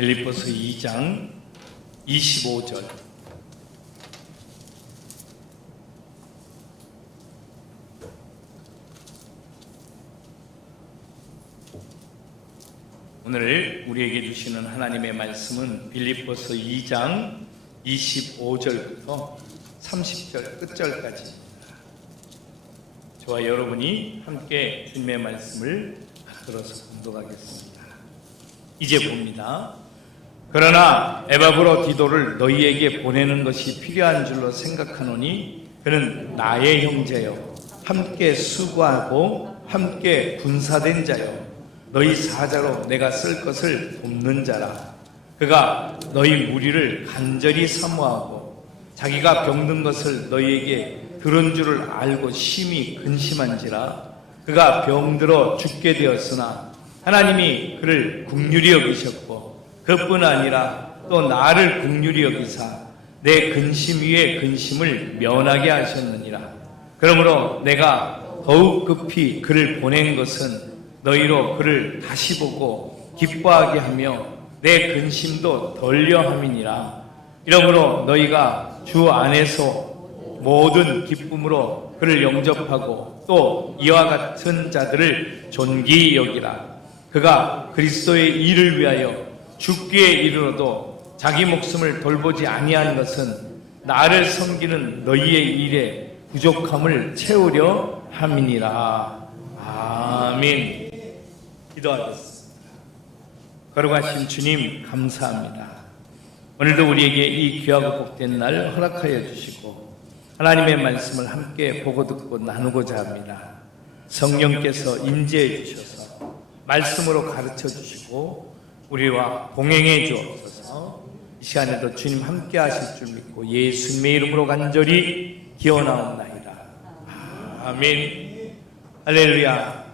빌립보서 2장 25절. 오늘 우리에게 주시는 하나님의 말씀은 빌립보서 2장 25절부터 30절 끝절까지. 저와 여러분이 함께 주님의 말씀을 들어서 공독하겠습니다. 이제 봅니다. 그러나 에바브로디도를 너희에게 보내는 것이 필요한 줄로 생각하노니 그는 나의 형제요 함께 수고하고 함께 분사된 자요 너희 사자로 내가 쓸 것을 돕는 자라. 그가 너희 무리를 간절히 사모하고 자기가 병든 것을 너희에게 들은 줄을 알고 심히 근심한지라. 그가 병들어 죽게 되었으나 하나님이 그를 긍휼히 여기셨고 그뿐 아니라 또 나를 긍휼히 여기사 내 근심 위에 근심을 면하게 하셨느니라. 그러므로 내가 더욱 급히 그를 보낸 것은 너희로 그를 다시 보고 기뻐하게 하며 내 근심도 덜려 함이니라. 이러므로 너희가 주 안에서 모든 기쁨으로 그를 영접하고 또 이와 같은 자들을 존귀히 여기라. 그가 그리스도의 일을 위하여 죽기에 이르러도 자기 목숨을 돌보지 아니한 것은 나를 섬기는 너희의 일에 부족함을 채우려 함이니라. 아멘. 기도하겠습니다. 거룩하신 주님 감사합니다. 오늘도 우리에게 이 귀하고 복된 날 허락하여 주시고 하나님의 말씀을 함께 보고 듣고 나누고자 합니다. 성령께서 임재해 주셔서 말씀으로 가르쳐 주시고 우리와 동행해 주옵소서. 이 시간에도 주님 함께 하실 줄 믿고 예수님의 이름으로 간절히 기원하옵나이다. 아멘. 할렐루야.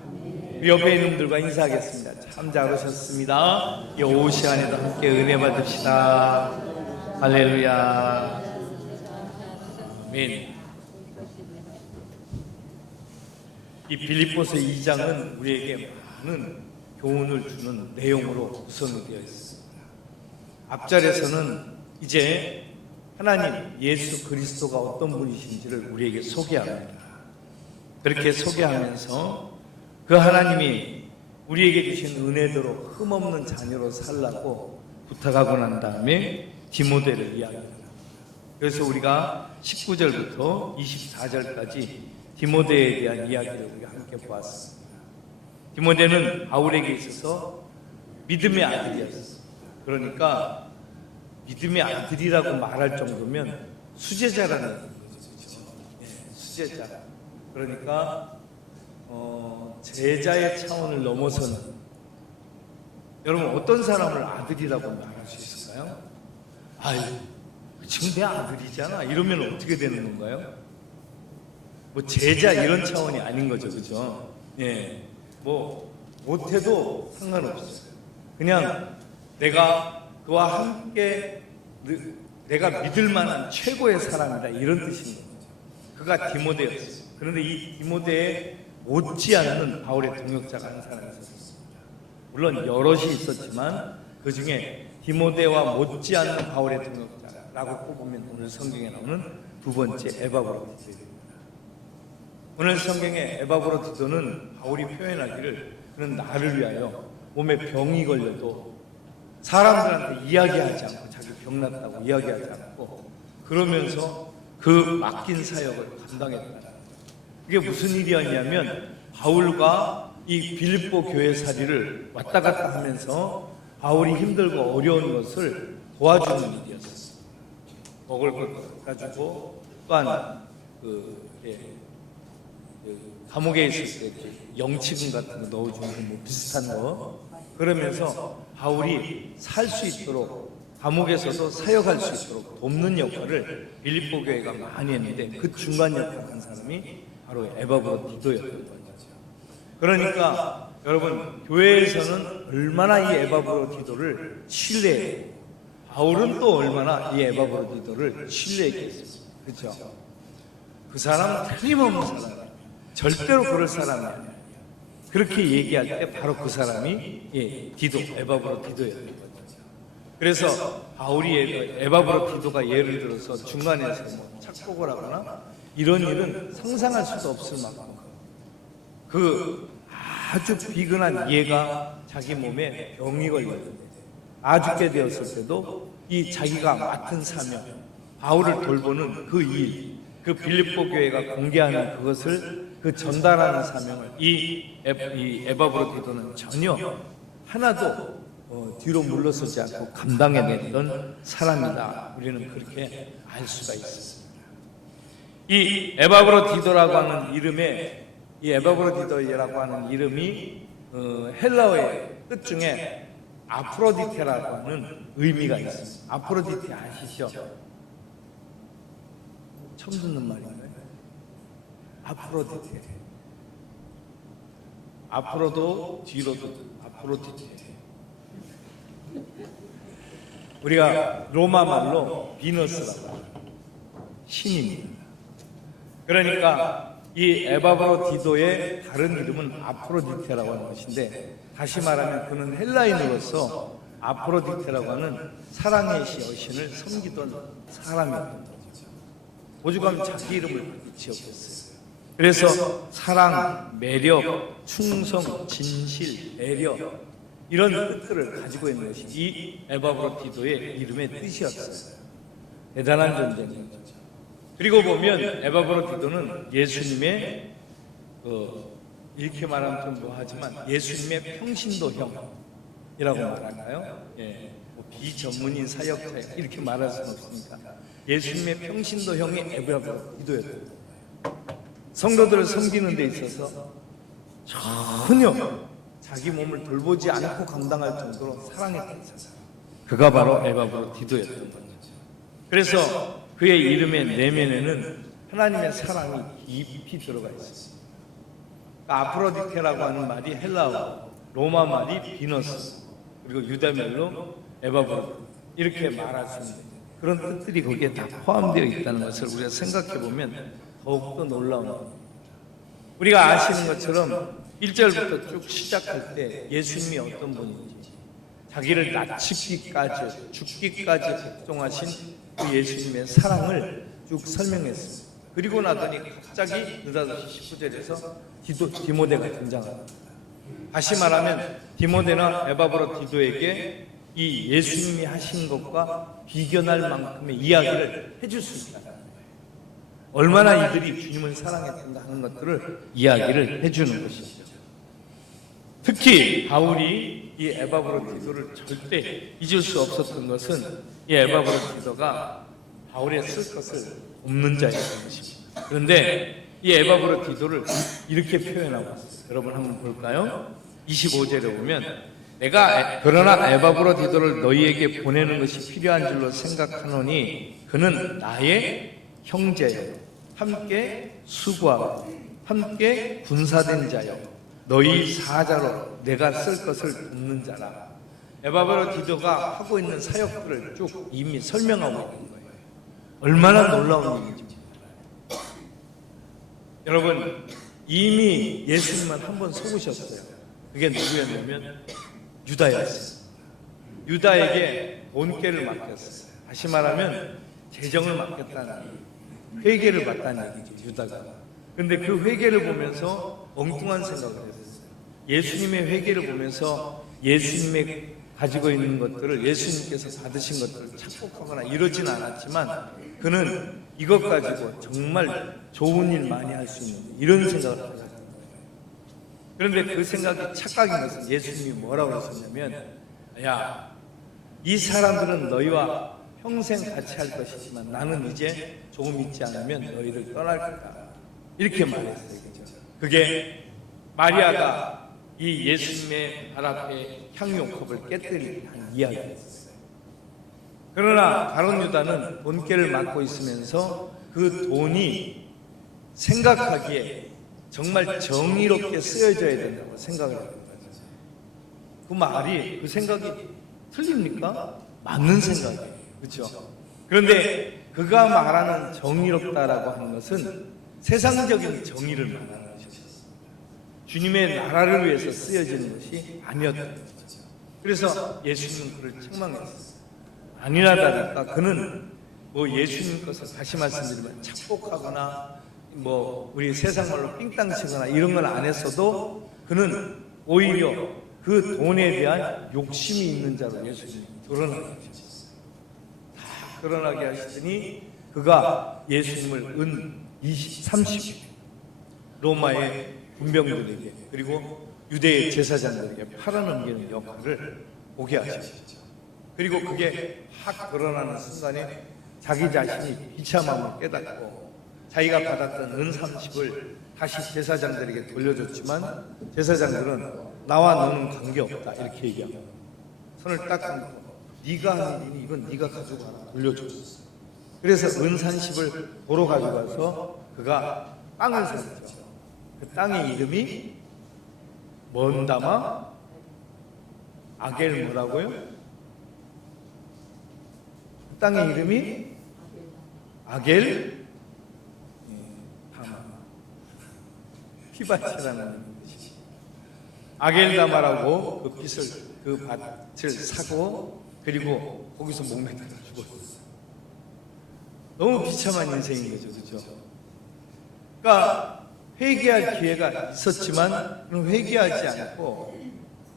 옆에 있는 분들과 인사하겠습니다. 참 잘 오셨습니다. 이 오후 시간에도 함께 은혜 받읍시다. 할렐루야. 아멘. 이 빌립보서 2장은 우리에게 많은 교훈을 주는 내용으로 구성이 되어 있습니다. 앞절에서는 이제 하나님 예수 그리스도가 어떤 분이신지를 우리에게 소개합니다. 그렇게 소개하면서 그 하나님이 우리에게 주신 은혜대로 흠없는 자녀로 살라고 부탁하고 난 다음에 디모데를 이야기합니다. 그래서 우리가 19절부터 24절까지 디모데에 대한 이야기를 우리가 함께 보았습니다. 디모데는 바울에게 있어서 믿음의 아들이었습니다. 그러니까 믿음의 아들이라고 말할 정도면 수제자라는 거죠. 수제자. 그러니까 제자의 차원을 넘어서는, 여러분 어떤 사람을 아들이라고 말할 수 있을까요? 아유, 지금 내 아들이잖아 이러면 어떻게 되는 건가요? 뭐 제자 이런 차원이 아닌 거죠, 그죠? 예, 뭐 못해도 상관없어요. 그냥 내가 그와 함께 내가 믿을 만한 최고의 사람이다 이런 뜻인 거죠. 그가 디모데였어요. 그런데 이 디모데에 못지않는 바울의 동역자가 한 사람이 있었습니다. 물론 여럿이 있었지만 그 중에 디모데와 못지않는 바울의 동역자라고 꼽으면 오늘 성경에 나오는 두 번째 에바브로디도입니다. 오늘 성경의 에바브로디도는 바울이 표현하기를 그는 나를 위하여 몸에 병이 걸려도 사람들한테 이야기하지 않고 자기 병났다고 이야기하지 않고 그러면서 그 맡긴 사역을 감당했다. 그게 무슨 일이었냐면 바울과 이 빌립보 교회살이를 왔다 갔다 하면서 바울이 힘들고 어려운 것을 도와주는 일이었습니다. 먹을 것 가지고 또한 감옥에 있을 때 영치금 같은 거 넣어주는 뭐 비슷한 거, 그러면서 바울이 살 수 있도록 감옥에서도 사역할 수 있도록 돕는 역할을 빌립보 교회가 많이 했는데 그 중간 역할을 한 사람이 바로 에바브로디도였던 거죠. 그러니까 여러분 교회에서는 얼마나 이 에바브로디도를 신뢰해요. 바울은 또 얼마나 이 에바브로디도를 신뢰했겠습니까? 그렇죠? 그 사람은 틀림없는 사람이에요. 절대로 그럴 사람이 아니에요. 그렇게 얘기할 때 바로 그 사람이 디도, 에바브로디도였던 거죠. 그래서 바울이 에바브로디도가 예를 들어서 중간에서 뭐 착복을 하거나 이런 일은 상상할 수도 없을 만큼 그 아주 비근한 얘가 자기 몸에 병이 걸렸는데 아죽게 되었을 때도 이 자기가 맡은 사명, 바울을 돌보는 그 일, 그 빌립보 교회가 공개하는 그것을 그 전달하는 사명을 이 에바브로디도는 전혀 하나도 뒤로 물러서지 않고 감당해냈던 사람이다. 우리는 그렇게 알 수가 있습니다. 이 에바브로디도라고 하는 이름에 이 에바브로디도라고 하는 이름이 헬라어의 뜻 중에 아프로디테라고 하는 의미가 있습니다. 아프로디테 아시죠? 처음 듣는 말인가요? 아프로디테. 앞으로도 뒤로도 아프로디테. 우리가 로마 말로 비너스라고 합니다. 신입니다. 그러니까 이 에바브로디도의 다른 이름은 아프로디테라고 하는 것인데, 다시 말하면 그는 헬라인으로서 아프로디테라고 하는 사랑의 여신을 섬기던 사람이었던 거죠. 오죽하면 자기 이름을 그렇게 지었겠어요. 그래서 사랑, 매력, 충성, 진실, 매력 이런 뜻들을 가지고 있는 것이 이 에바브로디도의 이름의 뜻이었어요. 대단한 존재죠. 그리고 보면 에바브로디도는 예수님의 이렇게 말하면 좀 뭐하지만 예수님의 평신도형이라고 말할까요? 예, 비전문인 사역자 이렇게 말할 수는 없으니까 예수님의 평신도형이 에바브로디도였던 거예요. 성도들을 섬기는 데 있어서 전혀 자기 몸을 돌보지 않고 감당할 정도로 사랑했던 사람, 그가 바로 에바브로디도였던 거죠. 그래서 그의 이름의 내면에는 하나님의 사랑이 깊이 들어가 있습니다. 아프로디테라고 하는 말이 헬라어, 로마 말이 비너스, 그리고 유다말로 에바브로디도 이렇게 말할 수 있는 그런 뜻들이 거기에 다 포함되어 있다는 것을 우리가 생각해 보면 더욱더 놀라운 겁니다. 우리가 아시는 것처럼 1절부터 쭉 시작할 때 예수님이 어떤 분인지, 자기를 낮추기까지 죽기까지 복종하신 그 예수님의 사랑을 쭉 설명했습니다. 그리고 나더니 갑자기 느닷없이 19절에서 디모데가 등장합니다. 다시 말하면 디모데나 에바브로디도에게 이 예수님이 하신 것과 비견할 만큼의 이야기를 해줄 수 있다. 얼마나 이들이 주님을 사랑했던가 하는 것들을 이야기를 해주는 것이죠. 특히 바울이 이 에바브로디도를 절대 잊을 수 없었던 것은 이 에바브로디도가 바울의 쓸 것을 돕는 자였던 것입니다. 그런데 이 에바브로디도를 이렇게 표현하고 있어요. 여러분 한번 볼까요? 25절에 보면 그러나 에바브로디도를 너희에게 보내는 것이 필요한 줄로 생각하노니 그는 나의 형제요 함께 수고하고 함께 군사된 자요 너희 사자로 내가 쓸 것을 돕는 자라. 에바브로디도가 하고 있는 사역들을 쭉 이미 설명하고 있는 거예요. 얼마나 놀라운 일인지. 여러분, 이미 예수님만 한 번 속으셨어요. 그게 누구였냐면 유다였어요. 유다에게 본께를 맡겼어요. 다시 말하면 재정을 맡겼다는 얘기, 회개를 맡다는 얘기죠. 유다가. 그런데 그 회개를 보면서 엉뚱한 생각을 했어요. 예수님의 회개를 보면서 예수님의 가지고 있는 것들을, 예수님께서 받으신 것들을 착복하거나 이러진 않았지만 그는 이것 가지고 정말 좋은 일 많이 할 수 있는 이런 생각을 하셨던 거예요. 그런데 그 생각이 착각인 것은 예수님이 뭐라고 하셨냐면, 야, 이 사람들은 너희와 평생 같이 할 것이지만 나는 이제 조금 있지 않으면 너희를 떠날 거다. 이렇게 말했어요. 그게 마리아가 이 예수님의 발 앞에 향유컵을 깨뜨리는 이야기였어요. 그러나 가룟 유다는 본께를 맡고 있으면서 그 돈이 생각하기에 정말 정의롭게 쓰여져야 된다고 생각을 합니다. 그 말이, 그 생각이 틀립니까? 맞는 생각이에요. 그렇죠? 그런데 그가 말하는 정의롭다라고 하는 것은 세상적인 정의를 말하는 것이었습니다. 주님의 나라를 위해서 쓰여지는 것이 아니었던 거죠. 그래서 예수님은 그를 책망했어요. 아니라다니까 그는 뭐 예수님 것을 다시 말씀드리면 착복하거나 뭐 우리 세상 말로 삥땅 치거나 이런 걸 안 했어도 그는 오히려 그 돈에 대한 욕심이 있는 자로 예수님이 드러나게 하셨어요. 다 드러나게 하시더니 그가 예수님을 은 30 로마의 군병들에게 그리고 유대의 제사장들에게 팔아넘기는 역할을 보게 하셨죠. 그리고 그게 확 드러나는 순간에 자기 자신이 비참함을 깨닫고 자기가 받았던 은 30을 다시 제사장들에게 돌려줬지만 제사장들은 나와 너는 관계없다 이렇게 얘기합니다. 손을 딱 감고 네가 한 일이니 이건 네가 가져가라 돌려줬어. 그래서 은 30을 도로 가져가서 그가 땅을 샀죠. 그 땅의 이름이 먼다마 아겔 뭐라고요? 그 땅의 이름이 아겔 다마 피밭이라는 뜻이죠. 아겔다마라고 그 빚을 그 밭을 사고 그리고 거기서 목매달아 죽었어요. 너무 비참한 인생인 거죠, 그렇죠? 그러니까 회개할 기회가 있었지만 회개하지 않고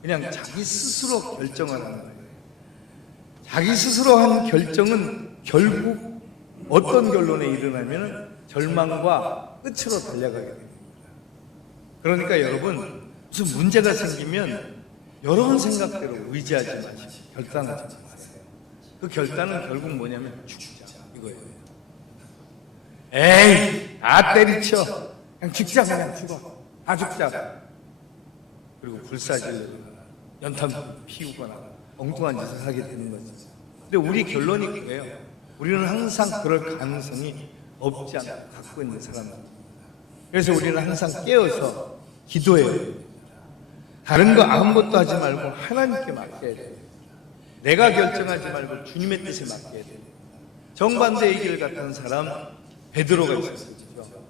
그냥 자기 스스로 결정을 하는 거예요. 자기 스스로 한 결정은 결국 어떤 결론에 이르냐면 절망과 끝으로 달려가게 됩니다. 그러니까 여러분 무슨 문제가 생기면 여러분 생각대로 의지하지 마시고 결단하지 마세요. 그 결단은 결국 뭐냐면 죽자 이거예요. 에이 다 때리쳐 그냥 죽자 그냥 죽어 다 죽자. 그리고 불사질거나 연탄 피우거나 엉뚱한 짓을 하게 되는 거죠. 근데 우리 결론이 그래요. 우리는 항상 그럴 가능성이 없지 않고 갖고 있는 사람입니다. 그래서 우리는 항상 깨어서 기도해야 됩니다. 다른 거 아무것도 하지 말고 하나님께 맡겨야 돼요. 내가 결정하지 말고 주님의 뜻에 맡겨야 돼요. 정반대의 길 같은 사람 베드로가 있었어요.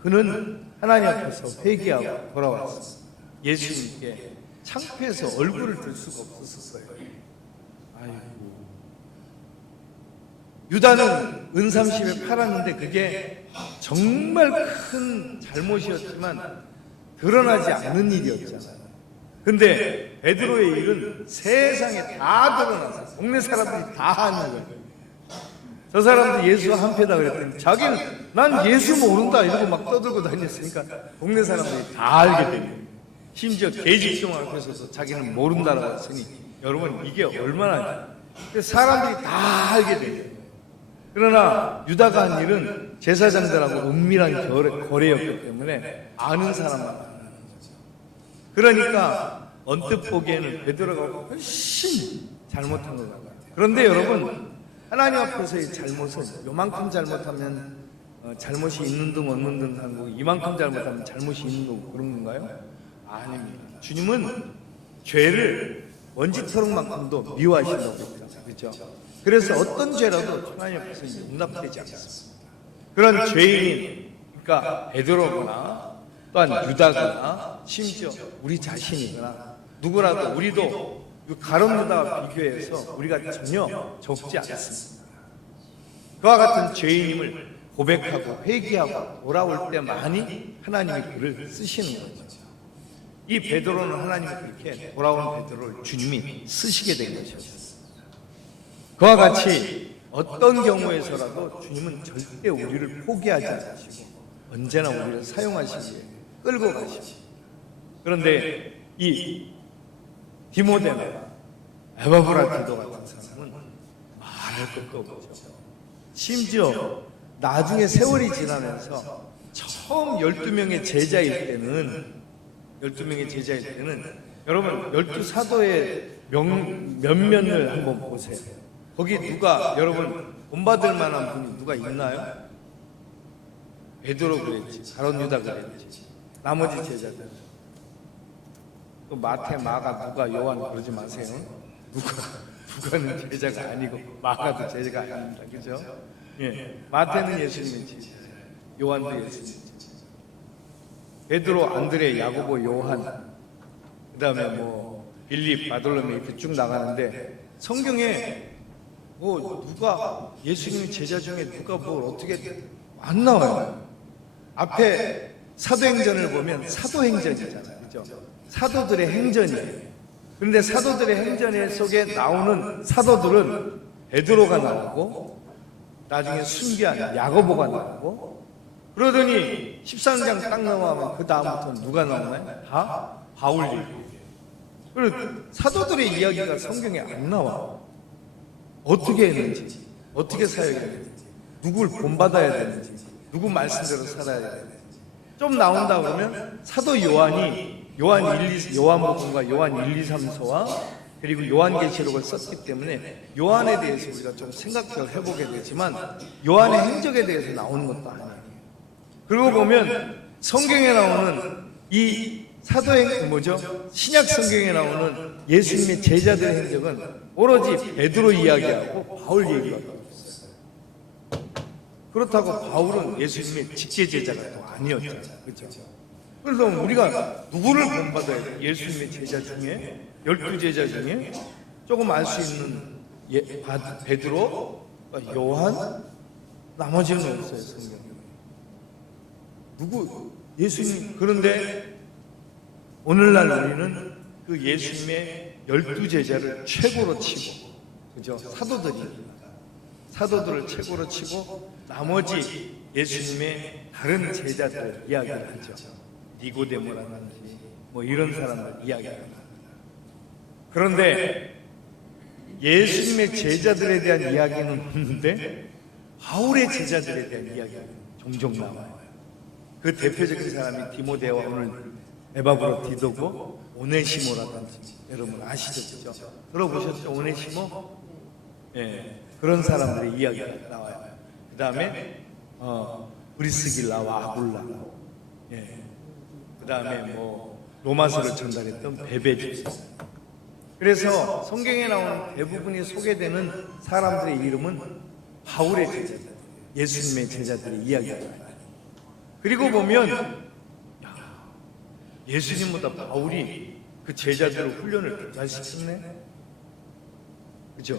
그는 하나님 앞에서 회개하고 돌아왔어요. 예수님께 창피해서 얼굴을 들 수가 없었어요. 아이고. 유다는 은 30에 팔았는데 그게 정말 큰 잘못이었지만 드러나지 않는 일이었잖아요. 근데 베드로의 일은 세상에 다 드러났어요. 동네 사람들이 다 하는 거예요. 저 사람도 예수 한패다 그랬더니 자기는 난 예수 모른다 이러고 막 떠들고 다녔으니까 동네 사람들이 다 알게 됩니다. 심지어 계집종 앞에서도 자기는 모른다라고 했으니 여러분 이게 얼마나 사람들이 다 알게 돼요. 그러나 유다가 한 일은 제사장들하고 은밀한 거래였기 때문에 아는 사람만 아는 거죠. 그러니까 언뜻 보기에는 베드로가 훨씬 잘못한 것 같아요. 그런데 여러분 하나님 앞에서의 잘못은 요만큼 잘못하면 잘못이 있는 둥 없는 둥 하고 이만큼 잘못하면 잘못이 있는 거고 그런 건가요? 아닙니다. 주님은 죄를 먼지토록만큼도 미워하신다고 했죠. 그렇죠? 그래서 어떤 죄라도 하나님 앞에서 용납되지 않습니다. 그런 죄인인 그러니까 베드로거나 또한 유다거나 심지어 우리 자신이거나 누구라도 우리도 가룟 유다와 비교해서 우리가 전혀 적지 않습니다. 그와 같은 죄인임을 고백하고 회개하고 돌아올 때만이 하나님이 그를 쓰시는 거죠. 이 베드로는 하나님이 그렇게 돌아오는 베드로를 주님이 쓰시게 된 것이었습니다. 그와 같이 어떤 경우에서라도 주님은 절대 우리를 포기하지 않으시고 언제나 우리를 사용하시기에 끌고 가시고 그런데 이 디모데나 에바브라기도 같은 사람은 말할 것도 없죠. 심지어 나중에 세월이 지나면서 처음 12명의 제자일 때는 여러분 12사도의 면면을 한번 보세요. 거기 누가 여러분 본받을 만한 분이 누가 있나요? 베드로 그랬지, 가룟 유다 그랬지, 나머지 제자들 또 마태, 마가, 누가, 요한 그러지 마세요. 누가는 제자가 아니고 마가도 제자가 아닙니다. 그죠? 예, 마태는 예수님의 제자, 요한도 예수님의 제자. 베드로, 안드레, 야고보, 요한, 그다음에 뭐 빌립, 바돌로메 이렇게 쭉 나가는데 성경에 뭐 누가 예수님 제자 중에 누가 뭘 어떻게 안 나와요. 앞에 사도행전을 보면 사도행전이잖아요. 그죠? 사도들의 행전이에요. 그런데 사도들의 행전 속에 나오는 사도들은 베드로가 나오고 나중에 순교한 야고보가 나오고 그러더니 13장 딱 넘어가면 그 다음부터는 누가 나오나요? 다 바울 얘기예요. 그리고 사도들의 이야기가 성경에 안 나와. 어떻게 했는지, 어떻게 사역했는지, 누굴 본받아야 되는지, 누구 말씀대로 살아야 되는지 좀 나온다 그러면 사도 요한이 요한복음과 요한 1, 2, 3서와 그리고 요한계시록을 썼기 때문에 요한에 대해서 우리가 좀 생각을 해보게 되지만 요한의 행적에 대해서 나오는 것도 아니에요. 그리고 보면 성경에 나오는 이 신약 성경에 나오는 예수님의 제자들의 행적은 오로지 베드로 이야기하고 바울 얘기하고 있어요. 그렇다고 바울은 예수님의 직계 제자가 또 아니었잖아요. 그렇죠? 그래서 우리가 누구를 본받아야 돼요? 예수님의 제자 중에 12제자 중에 조금 알 수 있는 베드로, 요한, 나머지는 없어요. 성경에. 누구? 예수님. 그런데 오늘날 우리는 그 예수님의 12제자를 최고로 치고, 그죠? 사도들을 최고로 치고 나머지 예수님의 다른 제자들 이야기를 하죠. 니고데모라든지 뭐 이런 사람들 이야기를 합니다. 그런데 예수님의 제자들에 대한 이야기는 없는데 바울의 제자들에 대한 이야기가 종종 나와요. 그 대표적인 사람이 디모데와 오늘 에바브로 디도고 오네시모라든지 여러분 아시죠? 그죠? 들어보셨죠? 오네시모? 예, 그런 사람들의 이야기가 나와요. 그 다음에 브리스길라와 아굴라, 예, 그 다음에 뭐 로마서를 전달했던 베베주. 그래서 성경에 나오는 대부분이 소개되는 사람들의 이름은 바울의 제자들, 예수님의 제자들의 이야기입니다. 그리고 보면 예수님보다 바울이 그 제자들의 훈련을 잘 시켰네. 그죠?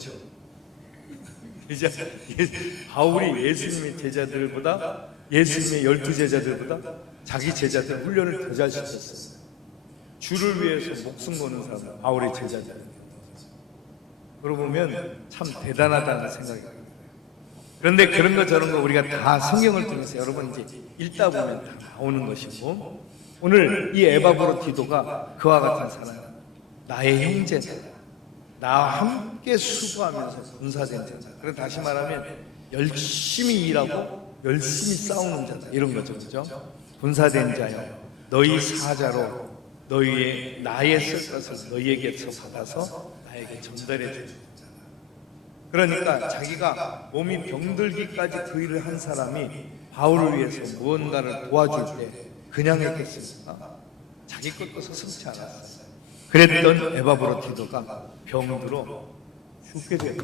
바울이 예수님의 제자들보다 예수님의 12제자들보다 자기 제자들 훈련을 더 잘 시켰어요. 주를 위해서 목숨 거는 사람 바울의 제자들. 그러고 보면 참 대단하다는 생각이 듭니다. 그런데 그런 거 저런 거 우리가 다 성경을 통해서 여러분 이제 읽다 보면 다 나오는 것이고, 오늘 이 에바브로 디도가 그와 같은 사람, 나의 형제다, 나와 함께 수고하면서 군사된 자다. 그래서 다시 말하면 열심히 일하고 열심히 싸우는 자다, 이런 거죠. 그죠? 군사된 자여, 너희 사자로 나의 쓸 것을 너희에게서 받아서 나에게 전달해 주는 자다. 그러니까 자기가 몸이 병들기까지 그 일을 한 사람이 바울을 위해서 무언가를 도와줄 때 그냥 했겠습니까? 자기 것도 서슴지 않았어요. 그랬던 에바브로 디도가 병들어 죽게 돼요.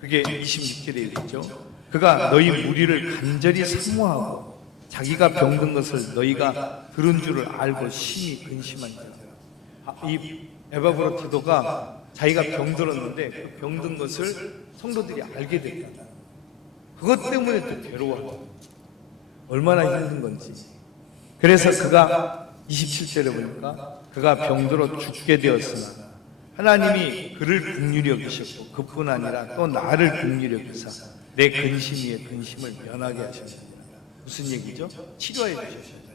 그게 26절에 있죠. 그가 너희 무리를 간절히 사모하고 자기가 병든 것을 너희가 들은 줄을 알고 심히 근심한 자라. 이 에바브로 디도가 자기가 병들었는데 그 병든 것을 성도들이 알게 됐다. 그것 때문에 또 괴로워하고 얼마나 힘든 건지. 그래서 그가 27절에 보니까 그가 병들어 죽게 되었으나 하나님이 그를 긍휼히 여기셨고 그뿐 아니라 또 나를 긍휼히 여기사 내 근심 위에 근심을 면하게 하셨습니다. 무슨 얘기죠? 치료해 주셨다.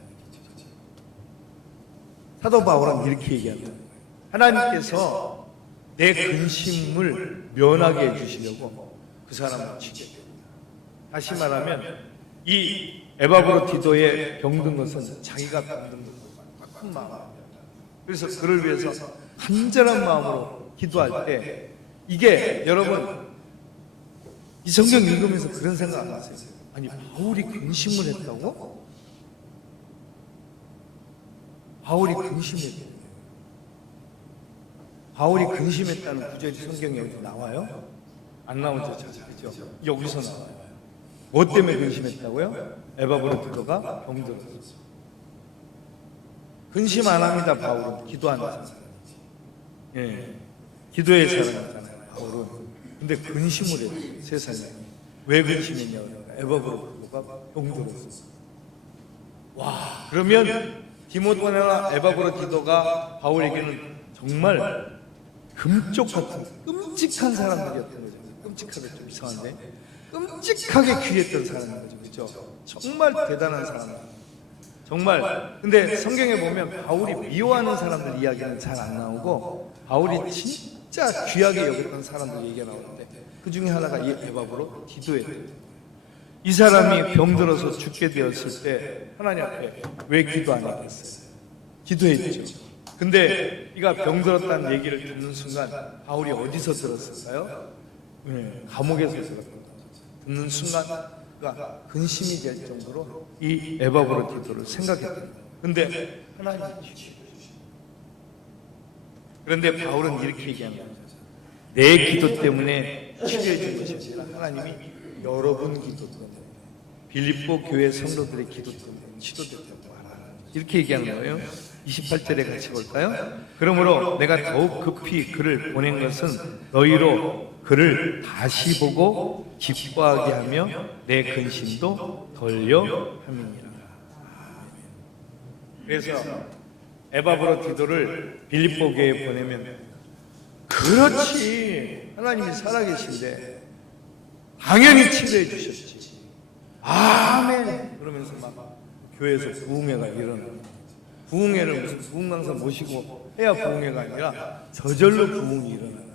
사도 바울은 이렇게 얘기합니다. 하나님께서 내 근심을 면하게 해주시려고 그 사람을 치게 됩니다. 다시 말하면 이 에바브로 디도의 병든 것은 자기가 병든 것과 큰 마음입니다. 그래서 그를 위해서 간절한 마음으로 기도할 때, 이게 여러분 이 성경 읽으면서 그런 생각 안 하세요? 아니, 바울이 근심을 했다고? 바울이 근심했대요. 바울이 근심했다는 구절이 성경에 어디 나와요? 안 나오죠, 그죠? 여기서 나와요. 뭐 때문에 근심했다고요? 에바브로 디도가 병들었어. 근심 안 합니다, 바울은. 기도하는 사람. 예, 기도의 사람이잖아요, 바울은. 근데 근심을 해요. 세상에. 왜 근심했냐? 에바브로가 병들었어. 와, 그러면 디모데나 에바브로디도가 바울에게는 정말 금쪽 같은 끔찍한 사람들이었던 거죠. 끔찍하게 좀 이상한데 끔찍하게 귀했던 사람인 거죠. 그렇죠? 정말 대단한 사람. 정말. 근데 성경에 보면 바울이 미워하는 사람들 이야기는 잘 안 나오고 바울이 진짜 귀하게 여겼던 사람들 얘기가 나오는데 그 중에 하나가 이 에바브로 디도예요. 이 사람이 병들어서 죽게 되었을 때 하나님 앞에 왜 기도 안 했겠어요? 기도했죠. 근데 이가 병들었다는 얘기를 듣는 순간 바울이 어디서 들었을까요? 감옥에서 들었던 거죠. 듣는 순간 그가 근심이 될 정도로 이 에바브로 디도를 생각했던 거예요. 근데 하나님이 그런데 바울은 이렇게 얘기합니다. 내 기도 때문에 치료해 준 것이 아니라 하나님이 여러분 기도 때문에 빌립보 교회 성도들의 기도 때문에 치료됐다고 말하는 이렇게 얘기하는 거예요. 28절에 같이 볼까요? 그러므로 내가 더욱 급히 그를 보낸 것은 너희로 그를 다시 보고 기뻐하게 하며 내 근심도 덜려 함이니라. 그래서 에바브로 디도를 빌립보 교회에 보내면 그렇지 하나님이 살아계신데 당연히 치료해 주셨지. 아멘 그러면서 막 교회에서 부흥회가 일어나요. 부흥회를 무슨 부흥 강사 모시고 해야 부흥회가 아니라 저절로 부흥이 일어나요.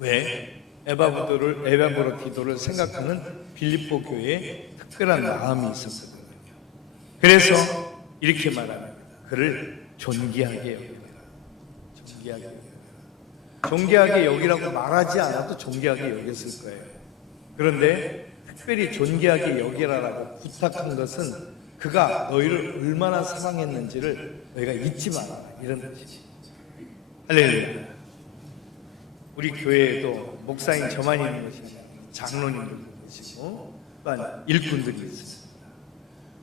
왜? 에바브로 디도를 생각하는 빌립보 교회에 특별한 마음이 있었거든요. 그래서 이렇게 말합니다. 그를 존귀하게 여기라. 존귀하게 여기라고 말하지 않아도 존귀하게 여겼을 거예요. 그런데 특별히 존귀하게 여기라라고 부탁한 것은 그가 너희를 얼마나 사랑했는지를 너희가 잊지 마라 이런 뜻이지. 할렐루야. 우리 교회에도 목사인 저만 있는 것이 아니라 장로님들도 계시고 또한 일꾼들이 있습니다.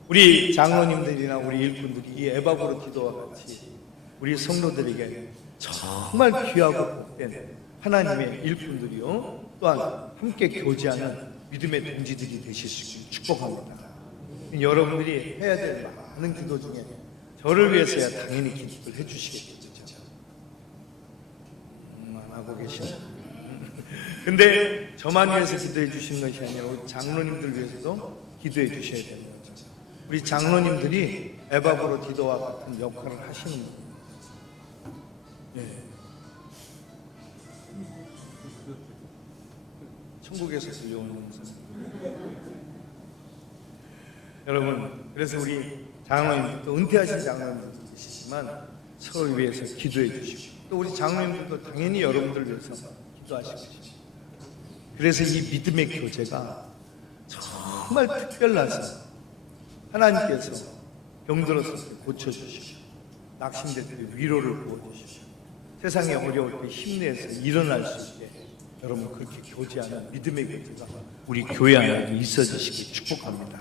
우리 장로님들이나 우리 일꾼들이 이 에바브로 디도와 같이 우리 성도들에게 정말 귀하고 복된 하나님의 일꾼들이요 또한 함께 교제하는 믿음의 동지들이 되시기를 축복합니다. 여러분들이 해야 될 많은 기도 중에 저를 위해서야 당연히 기도를 해주시겠죠. 안 하고 계시죠. 근데 저만 위해서 기도해 주신 것이 아니라 우리 장로님들 위해서도 기도해 주셔야 됩니다. 우리 장로님들이 에바브로 디도와 같은 역할을 하시는 겁니다. 천국에서 들려오는 목소리. 여러분, 그래서 우리 장로님들도 은퇴하신 장로님들도 계시지만 서로 위해서 기도해 주시고 또 우리 장로님들도 당연히 여러분들 위해서 기도하시고 그래서 이 믿음의 교제가 정말 특별나서 하나님께서 병들었을 때 고쳐주시고 낙심될 때 위로를 부어주시고 세상에 어려울 때 힘내서 일어날 수 있게 여러분 그렇게 교제하는 믿음의 교제가 우리 교회 안에 있어지시기 축복합니다.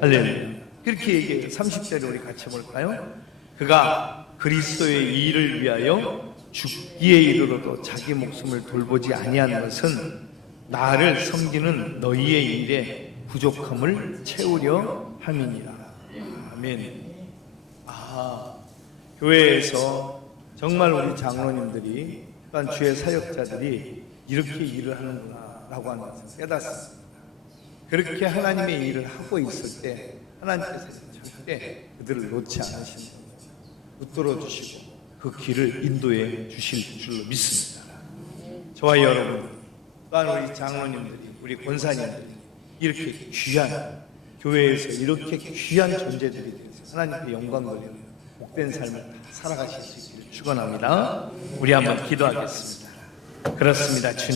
할렐루야. 그렇게 얘기해요. 30절에 우리 같이 볼까요? 그가 그리스도의 일을 위하여 죽기에 이르러도 자기 목숨을 돌보지 아니한 것은 나를 섬기는 너희의 일에 부족함을 채우려 함이니라. 아멘. 교회에서 정말 우리 장로님들이 또한 주의 사역자들이 이렇게 일을 하는구나 라고 하는 것을 깨닫습니다. 그렇게 하나님의 일을 하고 있을 때 하나님께서 절대 그들을 놓지 않으시는 거죠. 붙들어 주시고 그 길을 인도해 주실 줄로 믿습니다. 저와 여러분 또한 우리 장로님들이 우리 권사님들이 이렇게 귀한 교회에서 이렇게 귀한 존재들이 되어서 하나님께 영광 돌리는 복된 삶을 살아가실 수 있기를 축원합니다. 우리 한번 기도하겠습니다. 그렇습니다. 주님.